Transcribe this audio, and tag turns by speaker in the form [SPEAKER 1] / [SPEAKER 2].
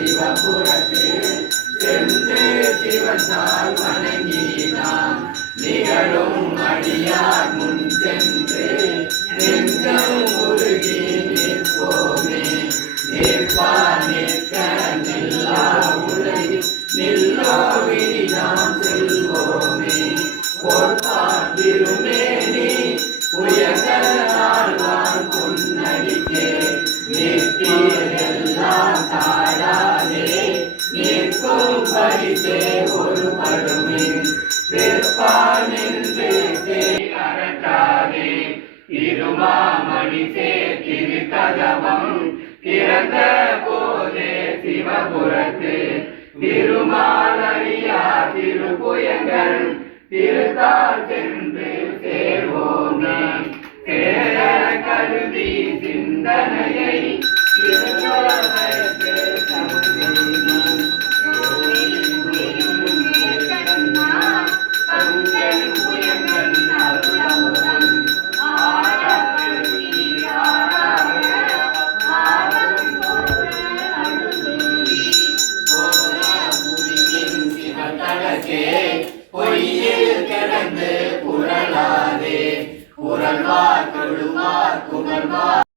[SPEAKER 1] சிவபுரத்தில் திருமாமணி சேத்திரு கதவம் திறந்த போதே சிவபுரத்து. திருமாலறியா திருப்புயங்கள் திருத்தால் சென்று உனக்கே பொய்யில் கிடந்து புரளாதே. புரள்வார் கொள்ளுவார் புகழ்வார்.